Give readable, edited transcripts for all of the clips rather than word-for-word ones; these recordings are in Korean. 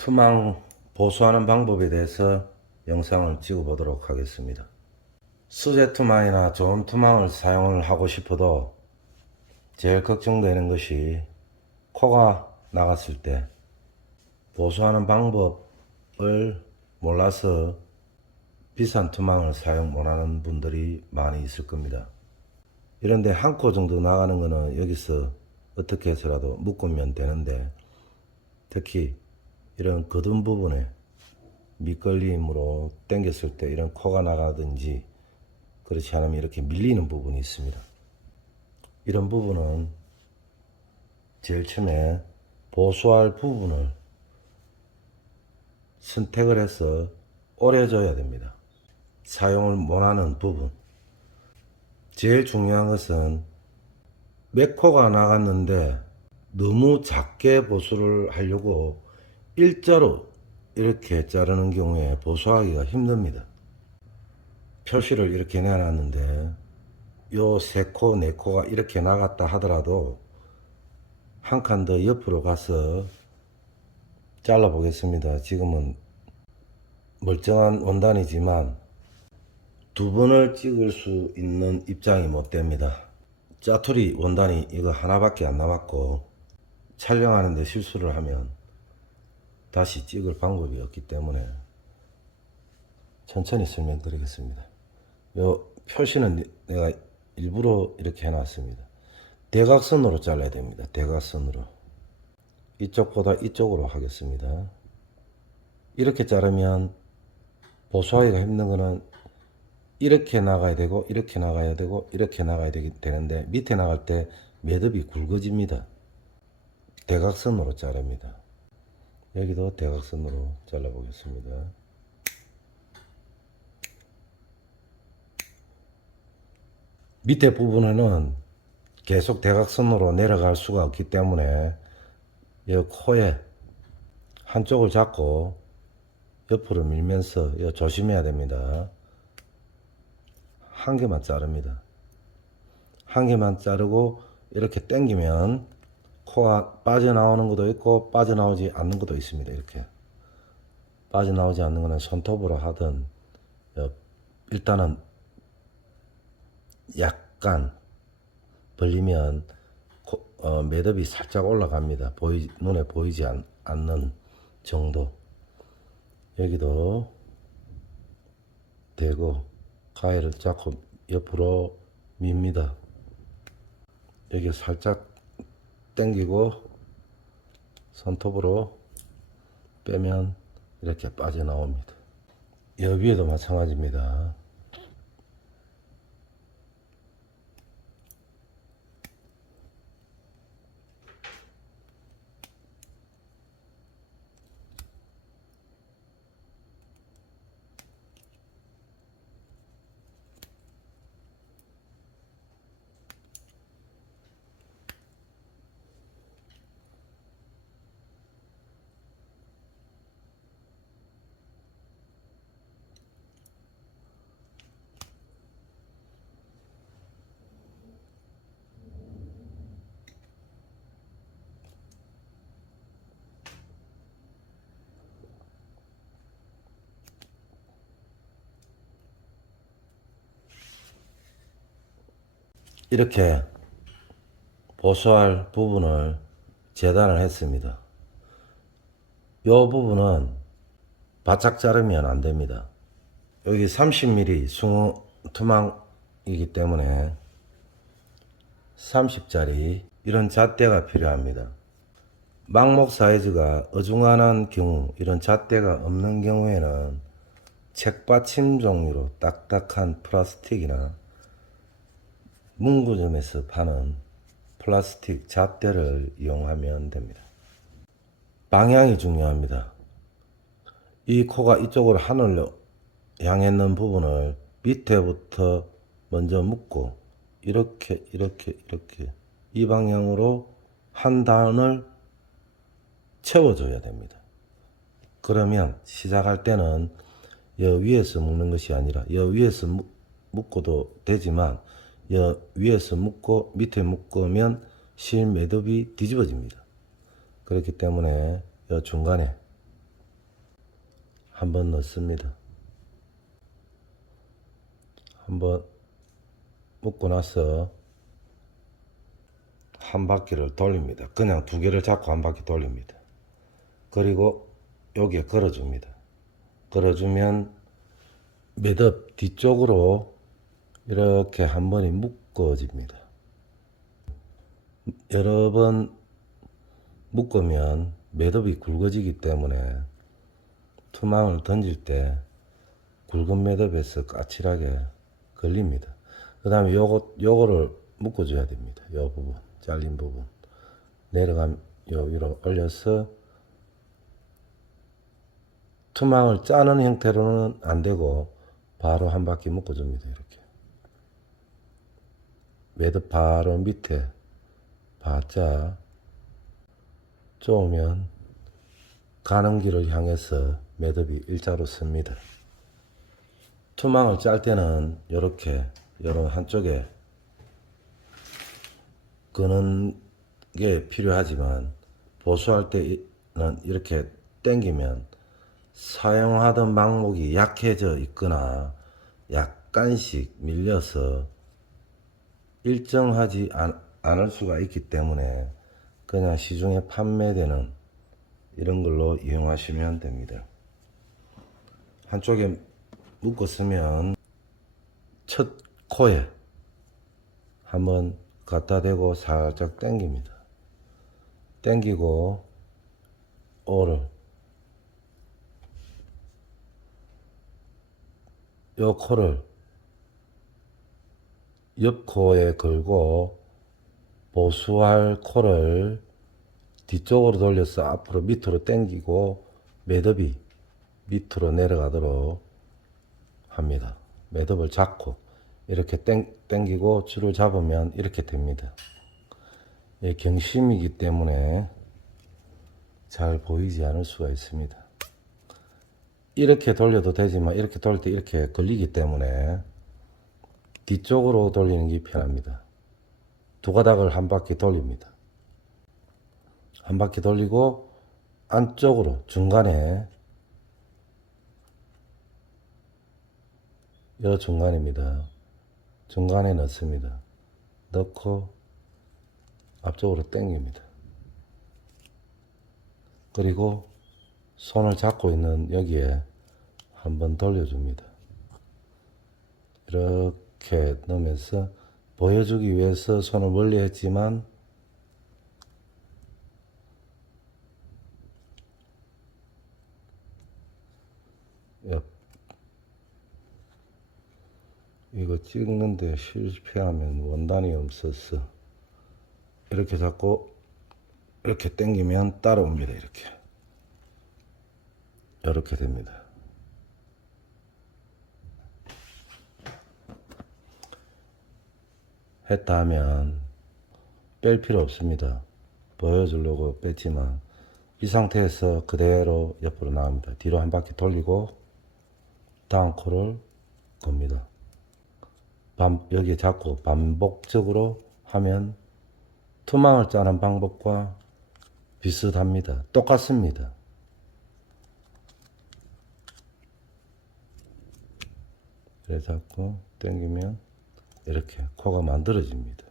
투망 보수하는 방법에 대해서 영상을 찍어 보도록 하겠습니다. 수제 투망이나 좋은 투망을 사용을 하고 싶어도 제일 걱정되는 것이 코가 나갔을 때 보수하는 방법을 몰라서 비싼 투망을 사용 못하는 분들이 많이 있을 겁니다. 이런데 한 코 정도 나가는 거는 여기서 어떻게 해서라도 묶으면 되는데, 특히 이런 거둔 부분에 밑걸림으로 당겼을 때 이런 코가 나가든지 그렇지 않으면 이렇게 밀리는 부분이 있습니다. 이런 부분은 제일 처음에 보수할 부분을 선택을 해서 오려줘야 됩니다. 사용을 못하는 부분. 제일 중요한 것은 몇 코가 나갔는데 너무 작게 보수를 하려고 일자로 이렇게 자르는 경우에 보수하기가 힘듭니다. 표시를 이렇게 내놨는데 요 3코, 4코가 이렇게 나갔다 하더라도 한 칸 더 옆으로 가서 잘라 보겠습니다. 지금은 멀쩡한 원단이지만 2번을 찍을 수 있는 입장이 못 됩니다. 짜투리 원단이 이거 하나밖에 안 남았고 촬영하는데 실수를 하면 다시 찍을 방법이 없기 때문에 천천히 설명드리겠습니다. 요 표시는 내가 일부러 이렇게 해놨습니다. 대각선으로 잘라야 됩니다. 대각선으로. 이쪽보다 이쪽으로 하겠습니다. 이렇게 자르면 보수하기가 힘든 거는 이렇게 나가야 되고 이렇게 나가야 되고 이렇게 나가야 되는데 밑에 나갈 때 매듭이 굵어집니다. 대각선으로 자릅니다. 여기도 대각선으로 잘라 보겠습니다. 밑에 부분에는 계속 대각선으로 내려갈 수가 없기 때문에 이 코에 한쪽을 잡고 옆으로 밀면서 조심해야 됩니다. 한 개만 자릅니다. 한 개만 자르고 이렇게 당기면 코가 빠져나오는 것도 있고 빠져나오지 않는 것도 있습니다. 이렇게 빠져나오지 않는 거는 손톱으로 하든 일단은 약간 벌리면 매듭이 살짝 올라갑니다. 눈에 보이지 않는 정도. 여기도 대고 가위를 잡고 옆으로 밉니다. 여기 살짝 당기고 손톱으로 빼면 이렇게 빠져나옵니다. 여 위에도 마찬가지입니다. 이렇게 보수할 부분을 재단을 했습니다. 이 부분은 바짝 자르면 안 됩니다. 여기 30mm 숭어 투망이기 때문에 30짜리 이런 잣대가 필요합니다. 망목 사이즈가 어중간한 경우, 이런 잣대가 없는 경우에는 책받침 종류로 딱딱한 플라스틱이나 문구점에서 파는 플라스틱 잣대를 이용하면 됩니다. 방향이 중요합니다. 이 코가 이쪽으로 하늘로 향했는 부분을 밑에부터 먼저 묶고 이렇게 이 방향으로 한 단을 채워줘야 됩니다. 그러면 시작할 때는 여 위에서 묶는 것이 아니라 여 위에서 묶어도 되지만 여 위에서 묶고 밑에 묶으면 실 매듭이 뒤집어집니다. 그렇기 때문에 여 중간에 한번 넣습니다. 한번 묶고 나서 한 바퀴를 돌립니다. 그냥 두 개를 잡고 한 바퀴 돌립니다. 그리고 여기에 걸어줍니다. 걸어주면 매듭 뒤쪽으로 이렇게 한 번이 묶어집니다. 여러 번 묶으면 매듭이 굵어지기 때문에 투망을 던질 때 굵은 매듭에서 까칠하게 걸립니다. 그 다음에 요거를 묶어줘야 됩니다. 요 부분, 잘린 부분. 내려가면 요 위로 올려서 투망을 짜는 형태로는 안 되고 바로 한 바퀴 묶어줍니다. 이렇게. 매듭 바로 밑에 바짝 쪼으면 가는 길을 향해서 매듭이 일자로 섭니다. 투망을 짤 때는 이렇게 요런 한쪽에 끄는 게 필요하지만 보수할 때는 이렇게 당기면 사용하던 망목이 약해져 있거나 약간씩 밀려서 일정하지 않을 수가 있기 때문에 그냥 시중에 판매되는 이런 걸로 이용하시면 됩니다. 한쪽에 묶었으면 첫 코에 한번 갖다 대고 살짝 당깁니다. 당기고 오를 요 코를 옆 코에 걸고 보수할 코를 뒤쪽으로 돌려서 앞으로 밑으로 당기고 매듭이 밑으로 내려가도록 합니다. 매듭을 잡고 이렇게 당기고 줄을 잡으면 이렇게 됩니다. 경심이기 때문에 잘 보이지 않을 수가 있습니다. 이렇게 돌려도 되지만 이렇게 돌릴 때 이렇게 걸리기 때문에 뒤쪽으로 돌리는 게 편합니다. 두 가닥을 한 바퀴 돌립니다. 한 바퀴 돌리고 안쪽으로 중간에 요 중간입니다. 중간에 넣습니다. 넣고 앞쪽으로 당깁니다. 그리고 손을 잡고 있는 여기에 한번 돌려줍니다. 이렇게 넣으면서 보여주기 위해서 손을 멀리 했지만 이거 찍는데 실패하면 원단이 없어서 이렇게 잡고 이렇게 당기면 따라옵니다. 이렇게 됩니다. 했다 하면 뺄 필요 없습니다. 보여주려고 뺐지만 이 상태에서 그대로 옆으로 나옵니다. 뒤로 한 바퀴 돌리고 다음 코를 겁니다. 여기에 잡고 반복적으로 하면 투망을 짜는 방법과 비슷합니다. 똑같습니다. 그래 잡고 당기면 이렇게 코가 만들어집니다.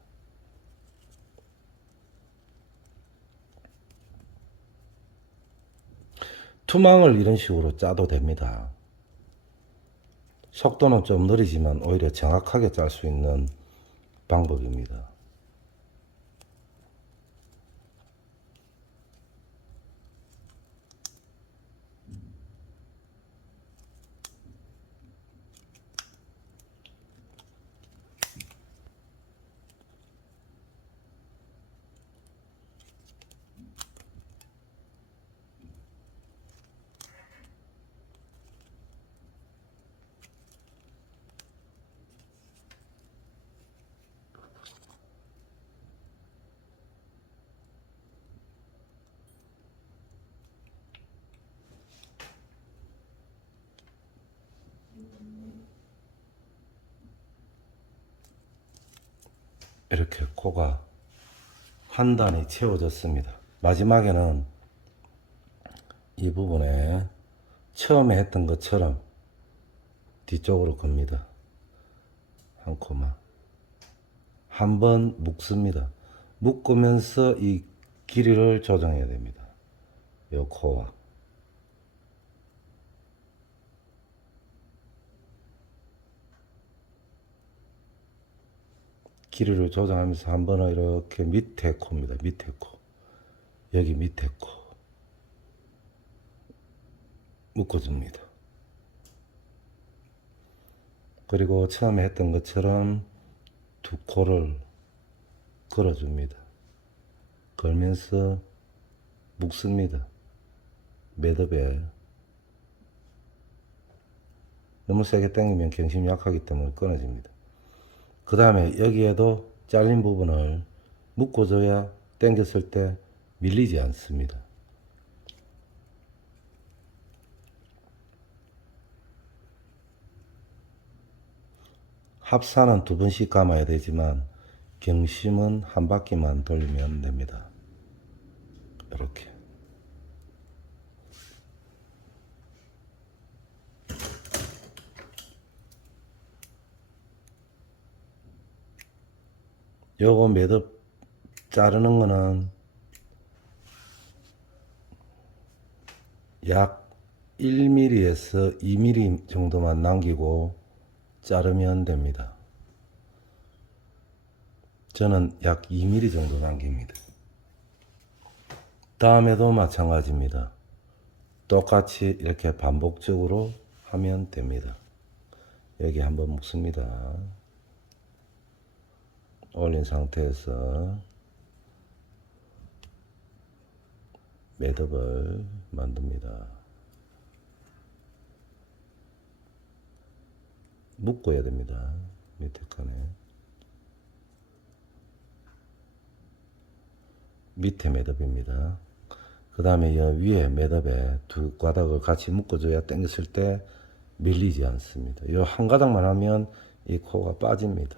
투망을 이런 식으로 짜도 됩니다. 속도는 좀 느리지만 오히려 정확하게 짤 수 있는 방법입니다. 이렇게 코가 한 단이 채워졌습니다. 마지막에는 이 부분에 처음에 했던 것처럼 뒤쪽으로 겁니다. 한 코만. 한 번 묶습니다. 묶으면서 이 길이를 조정해야 됩니다. 요 코와. 길이를 조정하면서 한 번은 이렇게 밑에 코입니다. 밑에 코. 여기 밑에 코. 묶어줍니다. 그리고 처음에 했던 것처럼 두 코를 걸어줍니다. 걸면서 묶습니다. 매듭에. 너무 세게 당기면 경심이 약하기 때문에 끊어집니다. 그 다음에 여기에도 잘린 부분을 묶어줘야 당겼을 때 밀리지 않습니다. 합사는 두 번씩 감아야 되지만 경심은 한 바퀴만 돌리면 됩니다. 이렇게. 요거 매듭 자르는 거는 약 1mm에서 2mm 정도만 남기고 자르면 됩니다. 저는 약 2mm 정도 남깁니다. 다음에도 마찬가지입니다. 똑같이 이렇게 반복적으로 하면 됩니다. 여기 한번 묶습니다. 올린 상태에서 매듭을 만듭니다. 묶어야 됩니다. 밑에 칸에. 밑에 매듭입니다. 그 다음에 이 위에 매듭에 두 가닥을 같이 묶어줘야 당겼을 때 밀리지 않습니다. 이 한 가닥만 하면 이 코가 빠집니다.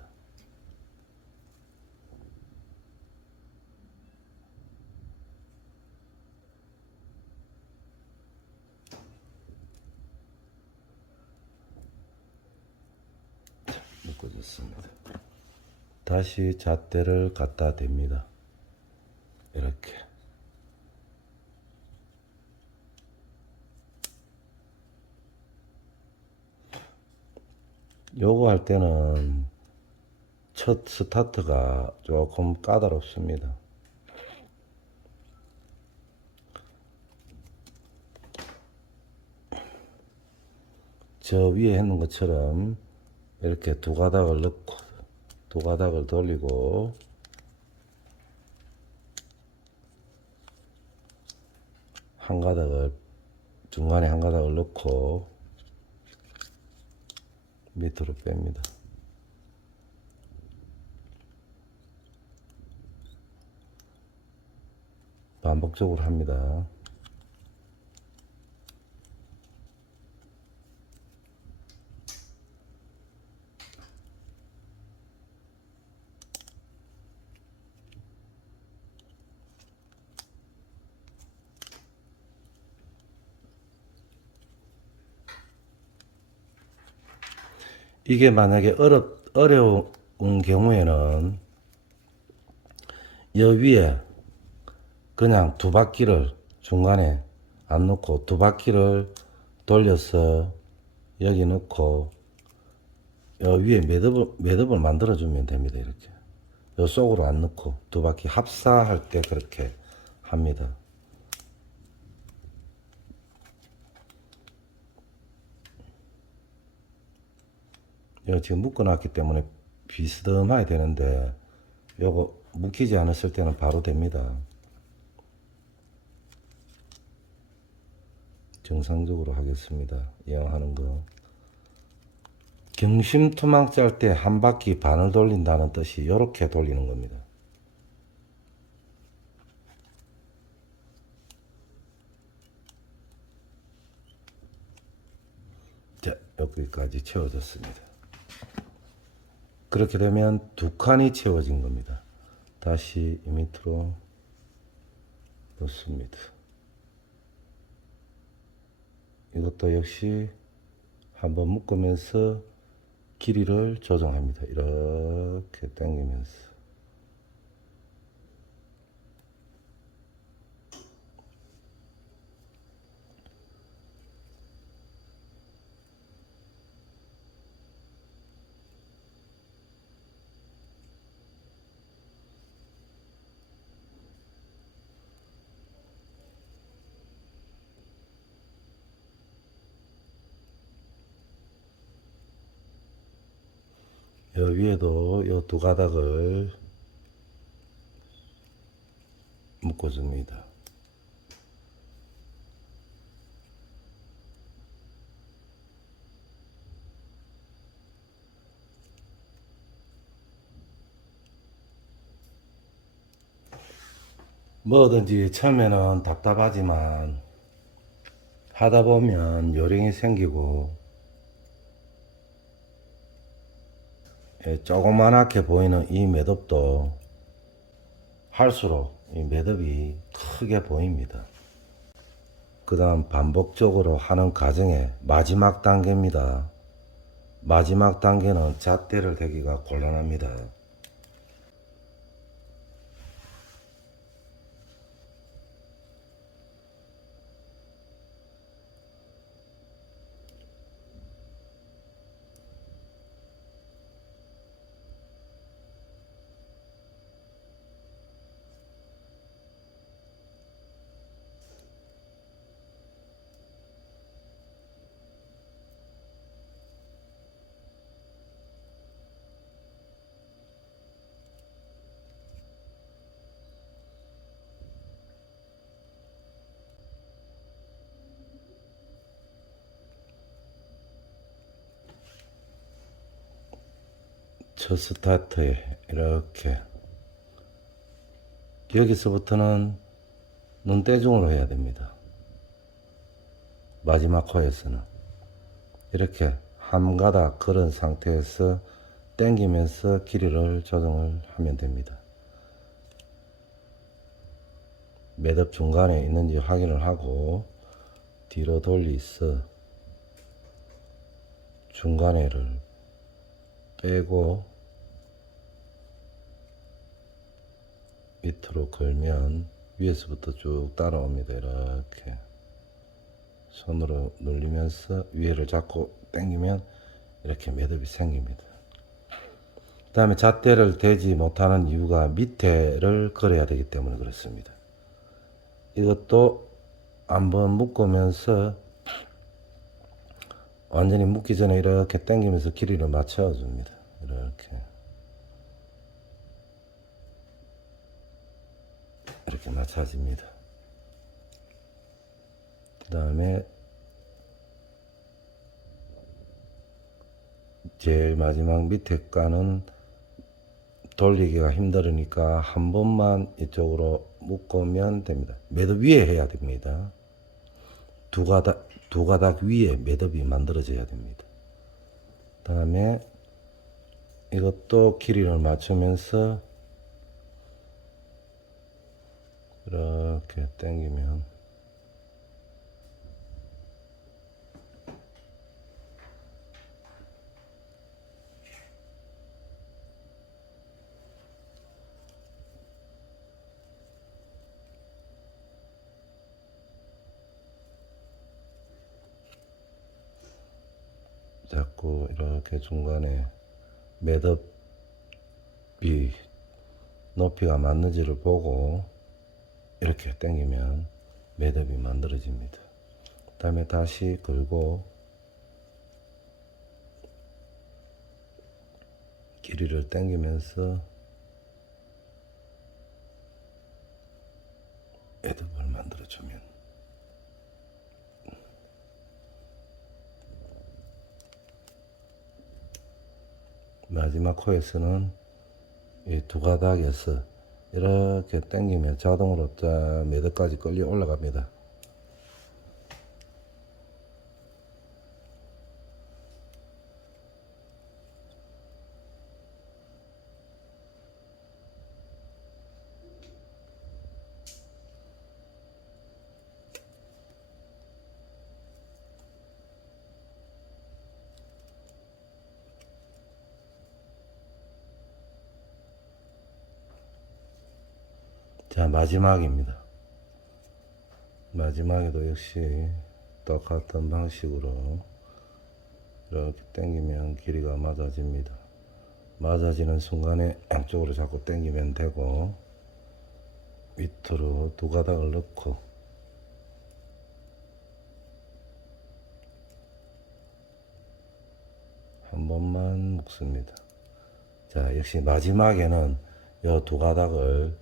묶어줬습니다. 다시 잣대를 갖다 댑니다. 이렇게. 요거 할 때는 첫 스타트가 조금 까다롭습니다. 저 위에 했는 것처럼 이렇게 두 가닥을 넣고 두 가닥을 돌리고 한 가닥을 중간에 한 가닥을 넣고 밑으로 뺍니다. 반복적으로 합니다. 이게 만약에 어려운 경우에는 여 위에 그냥 두 바퀴를 중간에 안 넣고 두 바퀴를 돌려서 여기 넣고 여 위에 매듭을 만들어 주면 됩니다. 이렇게 요 속으로 안 넣고 두 바퀴 합사할 때 그렇게 합니다. 이거 지금 묶어놨기 때문에 비스듬하게 되는데 요거 묶이지 않았을 때는 바로 됩니다. 정상적으로 하겠습니다. 이왕하는 거. 경심투망 짤 때 한 바퀴 반을 돌린다는 뜻이 이렇게 돌리는 겁니다. 자, 여기까지 채워졌습니다. 그렇게 되면 두 칸이 채워진 겁니다. 다시 이 밑으로 넣습니다. 이 이것도 역시 한번 묶으면서 길이를 조정합니다. 이렇게 당기면서. 여 위에도 요 두 가닥을 묶어줍니다. 뭐든지 처음에는 답답하지만 하다 보면 요령이 생기고 조그만하게 보이는 이 매듭도 할수록 이 매듭이 크게 보입니다. 그 다음 반복적으로 하는 과정의 마지막 단계입니다. 마지막 단계는 잣대를 대기가 곤란합니다. 첫 스타트에 이렇게 여기서부터는 눈대중으로 해야 됩니다. 마지막 코에서는 이렇게 한 가닥 걸은 상태에서 당기면서 길이를 조정을 하면 됩니다. 매듭 중간에 있는지 확인을 하고 뒤로 돌리서 중간에를 빼고 밑으로 걸면 위에서부터 쭉 따라옵니다. 이렇게 손으로 눌리면서 위에를 잡고 당기면 이렇게 매듭이 생깁니다. 그 다음에 잣대를 대지 못하는 이유가 밑에를 걸어야 되기 때문에 그렇습니다. 이것도 한번 묶으면서 완전히 묶기 전에 이렇게 당기면서 길이를 맞춰줍니다. 이렇게 맞춰집니다. 그 다음에 제일 마지막 밑에 가는 돌리기가 힘들으니까 한 번만 이쪽으로 묶으면 됩니다. 매듭 위에 해야 됩니다. 두 가닥 위에 매듭이 만들어져야 됩니다. 그 다음에 이것도 길이를 맞추면서 이렇게 당기면 자꾸 이렇게 중간에 매듭이 높이가 맞는지를 보고 이렇게 당기면 매듭이 만들어집니다. 그 다음에 다시 걸고 길이를 당기면서 매듭을 만들어주면 마지막 코에서는 이 두 가닥에서 이렇게 당기면 자동으로 쫙 매듭까지 끌려 올라갑니다. 자, 마지막입니다. 마지막에도 역시 똑같은 방식으로 이렇게 당기면 길이가 맞아집니다. 맞아지는 순간에 양쪽으로 자꾸 당기면 되고, 밑으로 두 가닥을 넣고 한 번만 묶습니다. 자, 역시 마지막에는 이 두 가닥을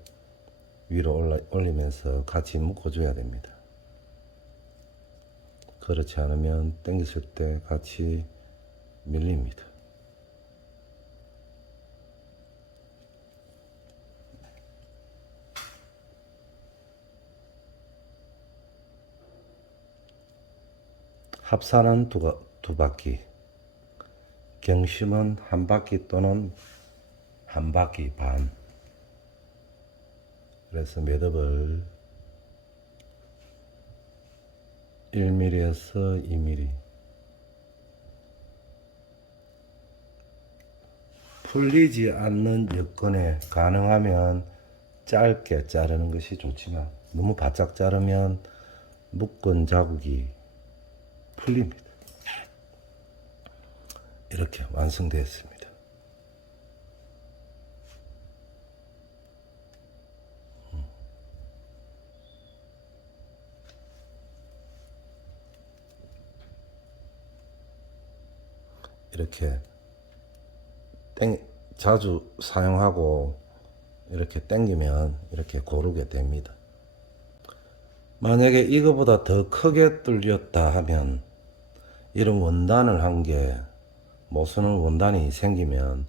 위로 올리면서 같이 묶어줘야 됩니다. 그렇지 않으면 당겼을 때 같이 밀립니다. 합사는 두 바퀴, 경심은 한 바퀴 또는 한 바퀴 반. 그래서 매듭을 1mm에서 2mm. 풀리지 않는 여건에 가능하면 짧게 자르는 것이 좋지만 너무 바짝 자르면 묶은 자국이 풀립니다. 이렇게 완성되었습니다. 이렇게 자주 사용하고 이렇게 당기면 이렇게 고르게 됩니다. 만약에 이거보다 더 크게 뚫렸다 하면 이런 원단을 한 개 못 쓰는 원단이 생기면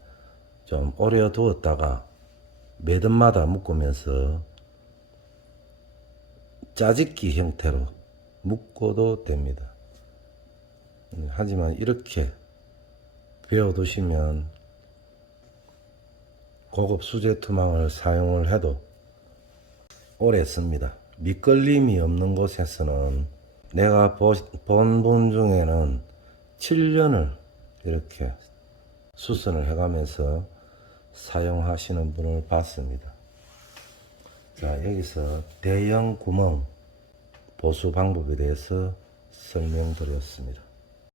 좀 오래 두었다가 매듭마다 묶으면서 짜집기 형태로 묶어도 됩니다. 하지만 이렇게 배워두시면 고급 수제 투망을 사용을 해도 오래 씁니다. 밑걸림이 없는 곳에서는 내가 본 분 중에는 7년을 이렇게 수선을 해가면서 사용하시는 분을 봤습니다. 자, 여기서 대형 구멍 보수 방법에 대해서 설명드렸습니다.